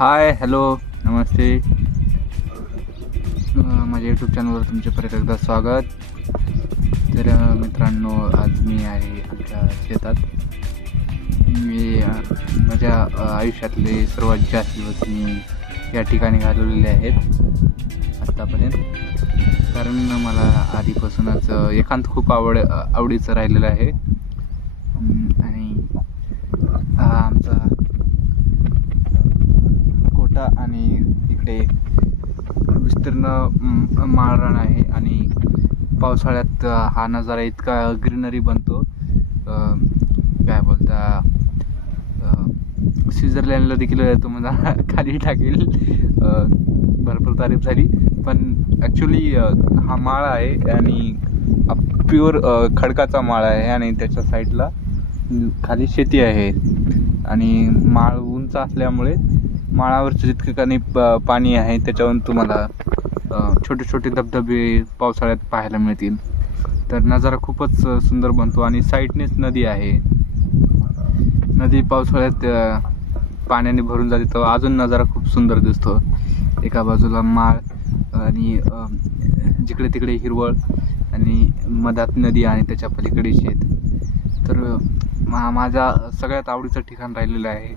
Hi hello नमस्ते. माझ्या YouTube चॅनलवर तुमचे परत एकदा स्वागत. तर मित्रांनो, आज मी आहे आमच्या शेतात. मी माझ्या आयुष्यातले सर्वात जास्त दिवस मी या ठिकाणी घालवलेले आहेत आत्तापर्यंत. कारण मला आधीपासूनच एकांत खूप आवडीचं राहिलेलं आहे. आणि हा आमचा कोटा आणि इकडे विस्तीर्ण माळरान आहे. आणि पावसाळ्यात हा नजारा इतका ग्रीनरी बनतो, काय बोलता, स्वित्झर्लंडला देखील तुम्हाला खाली टाकेल. भरपूर तारीफ झाली, पण ॲक्च्युली हा माळ आहे आणि प्युअर खडकाचा माळ आहे. आणि त्याच्या साईडला खाली शेती आहे. आणि माळ उंच असल्यामुळे माळावरचं जितकं पाणी आहे त्याच्यावरून तुम्हाला छोटे छोटे धबधबे पावसाळ्यात पाहायला मिळतील. तर नजारा खूपच सुंदर बनतो. आणि साईडनेच नदी आहे. नदी पावसाळ्यात पाण्याने भरून जाते तर अजून नजारा खूप सुंदर दिसतो. एका बाजूला माळ आणि जिकडे तिकडे हिरवळ आणि मधात नदी आणि त्याच्या पलीकडे शेत. तर माझा सगळ्यात आवडीचं ठिकाण राहिलेलं आहे.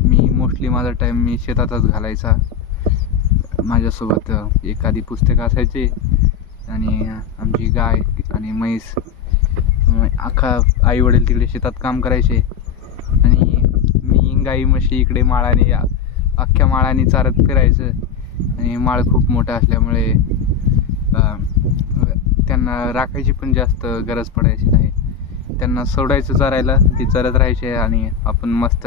मी मोस्टली माझा टाईम मी शेतातच घालायचा. माझ्यासोबत एखादी पुस्तकं असायचे आणि आमची गाय आणि म्हैस, अख्खा आई वडील तिकडे शेतात काम करायचे आणि मी गाई म्हशी इकडे माळाने अख्ख्या माळाने चारत फिरायचं. आणि माळ खूप मोठा असल्यामुळे त्यांना राखायची पण जास्त गरज पडायची नाही. त्यांना सोडायचं चरायला, ते चरत राहायचे आणि आपण मस्त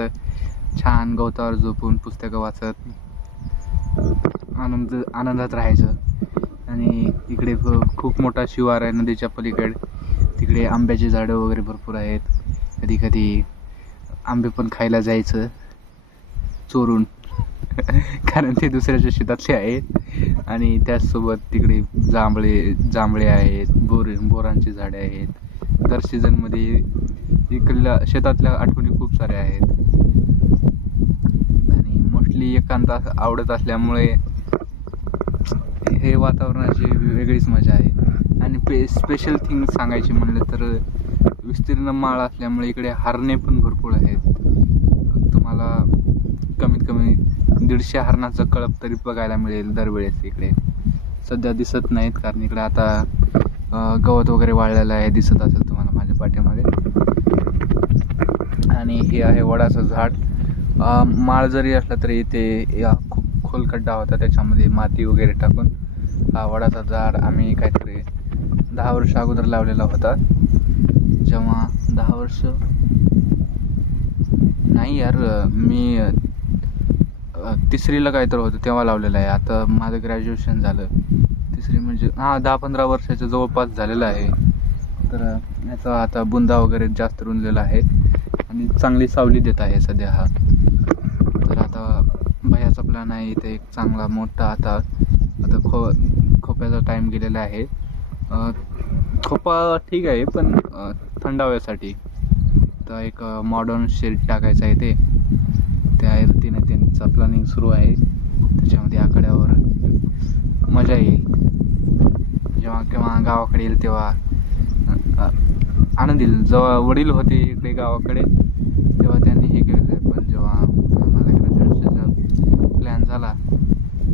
छान गवतावर झोपून पुस्तकं वाचत आनंदात राहायचं. आणि इकडे खूप मोठा शिवार आहे नदीच्या पलीकडे. तिकडे आंब्याची झाडं वगैरे भरपूर आहेत. कधी कधी आंबे पण खायला जायचं चोरून कारण ते दुसऱ्याच्या शेतातले आहेत. आणि त्याचसोबत तिकडे जांभळे आहेत, बोरांची झाडे आहेत. दर सीझनमध्ये इकडल्या शेतातल्या आठवणी खूप साऱ्या आहेत. आणि मोस्टली एकांत आवडत असल्यामुळे हे वातावरणाची वेगळीच मजा आहे. आणि स्पेशल थिंग सांगायची म्हणलं तर विस्तीर्ण माळ असल्यामुळे इकडे हरणे पण भरपूर आहेत. तुम्हाला कमीत कमी 150 हरणाचं कळप तरी बघायला मिळेल दरवेळेस. इकडे सध्या दिसत नाहीत कारण इकडे आता गवत वगैरे वाळलेलं आहे, दिसत असेल तुम्हाला माझ्या पाठीमागे. आणि हे आहे वडाचं झाड. माळ जरी असला तरी इथे खूप खोल खड्डा होता, त्याच्यामध्ये माती वगैरे टाकून हा वडाचा झाड आम्ही काहीतरी 10 वर्ष अगोदर लावलेला होता. जेव्हा 10 वर्ष नाही यार, मी तिसरीला काहीतरी होतं तेव्हा लावलेलं आहे. आता माझं ग्रॅज्युएशन झालं, तिसरी म्हणजे 10-15 वर्षाच्या जवळपास झालेलं आहे. तर याचा आता बुंदा वगैरे जास्त रुंजलेला आहे आणि चांगली सावली देत आहे सध्या हा. तर आता भैयाचा प्लॅन आहे इथे एक चांगला मोठा आता खोप्याचा टाईम गेलेला आहे. खोपा ठीक आहे पण थंडाव्यासाठी तर एक मॉडर्न शेड टाकायचा आहे ते. त्या रीतीने त्यांचा प्लॅनिंग सुरू आहे. त्याच्यामध्ये आकड्यावर मजा येईल. जेव्हा केव्हा गावाकडे येईल तेव्हा आनंद येईल. जेव्हा वडील होते इकडे गावाकडे तेव्हा त्यांनी हे केलेलं आहे. पण जेव्हा माझा ग्रॅज्युएशनचा प्लॅन झाला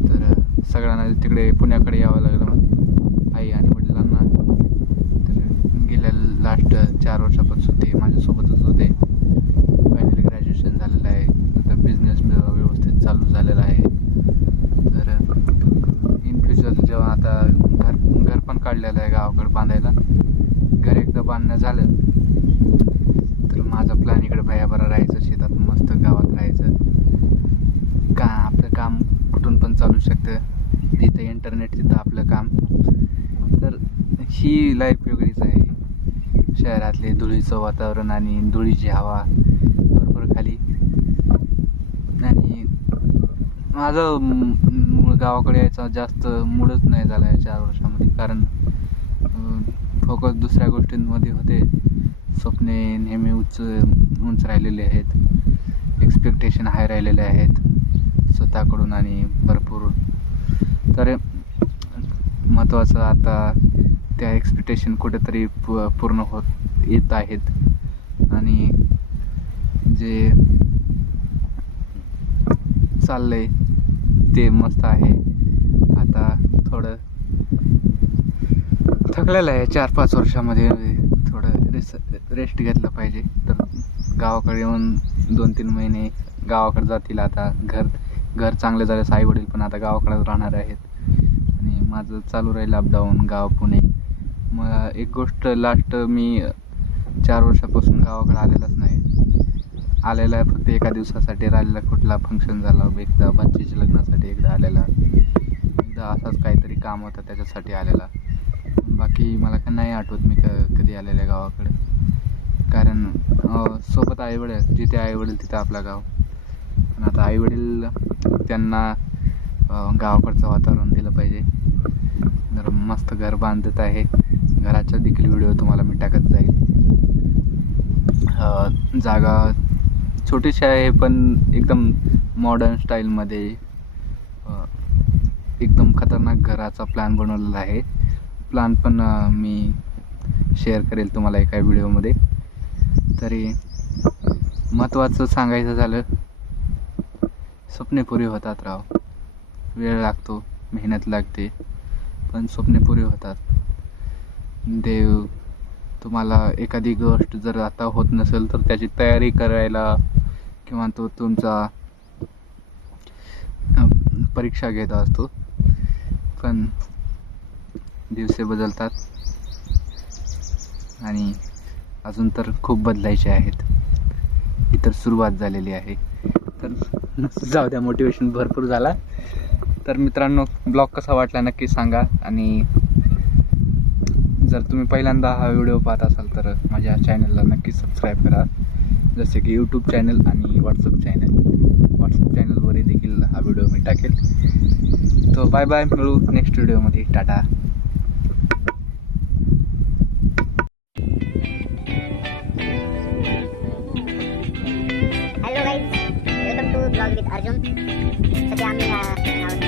तर सगळ्यांना तिकडे पुण्याकडे यावं लागलं, आई आणि वडिलांना. तर गेल्या लास्ट 4 वर्षापासून ते माझ्यासोबतच होते. फायनली ग्रॅज्युएशन झालेलं आहे. आता बिझनेस व्यवस्थित चालू झालेला आहे. तर इन फ्युचर जेव्हा आता घर पण काढलेलं आहे गावाकडे बांधायला, घर एकदा बांधणं झालं तर माझा प्लॅन इकडे भैयाबरा राहायचं, शेतात मस्त गावात राहायचं. आपलं काम कुठून पण चालू शकतं, जिथं इंटरनेट तिथं आपलं काम. तर ही लाईफ वेगळीच आहे. शहरातले धुळीचं वातावरण आणि धुळीची हवा भरपूर खाली. आणि माझं मूळ गावाकडे यायचा जास्त मूडच नाही झाला या 4 वर्षामध्ये. कारण फोकस दुसऱ्या गोष्टींमध्ये होते. स्वप्ने नेहमी उंच राहिलेले आहेत, एक्सपेक्टेशन हाय राहिलेले आहेत. स्वतःकडून आणि भरपूर. तर महत्त्वाचं आता त्या एक्सपेक्टेशन कुठेतरी पूर्ण होत येत आहेत आणि जे चाललंय ते मस्त आहे. आता थोडं थकलेलं आहे 4-5 वर्षामध्ये, थोडं रेस्ट घेतलं पाहिजे. तर गावाकडे येऊन 2-3 महिने गावाकडे जातील. आता घर चांगले झाल्यास आई वडील पण आता गावाकडेच राहणार आहेत आणि माझं चालू राहील अपडाऊन गाव पुणे. मग एक गोष्ट लास्ट मी 4 वर्षापासून गावाकडे आलेलाच नाही. आलेला आहे फक्त एका दिवसासाठी राहिलेला. कुठला फंक्शन झाला, एकदा भाचीच्या लग्नासाठी एकदा आलेला, एकदा असाच काहीतरी काम होतं त्याच्यासाठी आलेला. बाकी मला काय नाही आठवत मी कधी आलेलं गावाकडे. कारण सोबत आईवडील, जिथे आईवडील तिथं आपला गाव. पण आता आईवडील त्यांना गावाकडचं वातावरण दिलं पाहिजे. जर मस्त घर बांधत आहे, घराचा देखील व्हिडिओ तुम्हाला मी टाकत जाईल. जागा छोटीशी आहे पण एकदम मॉडर्न स्टाईलमध्ये एकदम खतरनाक घराचा प्लॅन बनवलेला आहे. प्लॅन पण मी शेअर करेल तुम्हाला एका व्हिडिओमध्ये. तरी महत्त्वाचं सांगायचं झालं, स्वप्ने पुरी होतात राव. वेळ लागतो, मेहनत लागते, पण स्वप्ने पुरी होतात. देव तुम्हाला एखादी गोष्ट जर आता होत नसेल तर त्याची तयारी करायला किंवा तो तुमचा परीक्षा घेत असतो. पण दिवसे बदलतात आणि अजून तर खूप बदलायचे आहेत. ही तर सुरुवात झालेली आहे. तर जाऊ द्या, मोटिवेशन भरपूर झाला. तर मित्रांनो, ब्लॉग कसा वाटला नक्की सांगा. आणि जर तुम्ही पहिल्यांदा हा व्हिडिओ पाहत असाल तर माझ्या चॅनलला नक्की सबस्क्राईब करा, जसे की यूट्यूब चॅनल आणि व्हॉट्सअप चॅनलवर देखील हा व्हिडिओ मी टाकेल. तो बाय बाय, मिळू नेक्स्ट व्हिडिओमध्ये. Tata. Hello guys, welcome to blog with Arjun. सध्या आम्ही